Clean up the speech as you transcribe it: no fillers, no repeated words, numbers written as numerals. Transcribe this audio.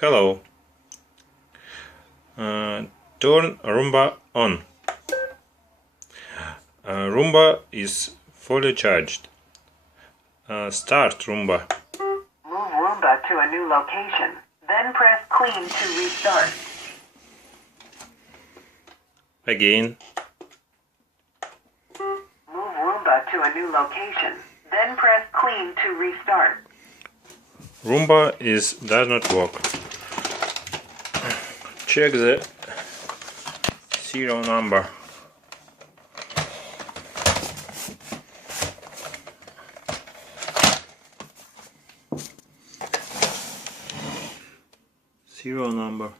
Hello. Turn Roomba on. Roomba is fully charged. Start Roomba. Move Roomba to a new location, then press clean to restart. Again. Move Roomba to a new location, then press clean to restart. Roomba does not work. Check the serial number. Serial number.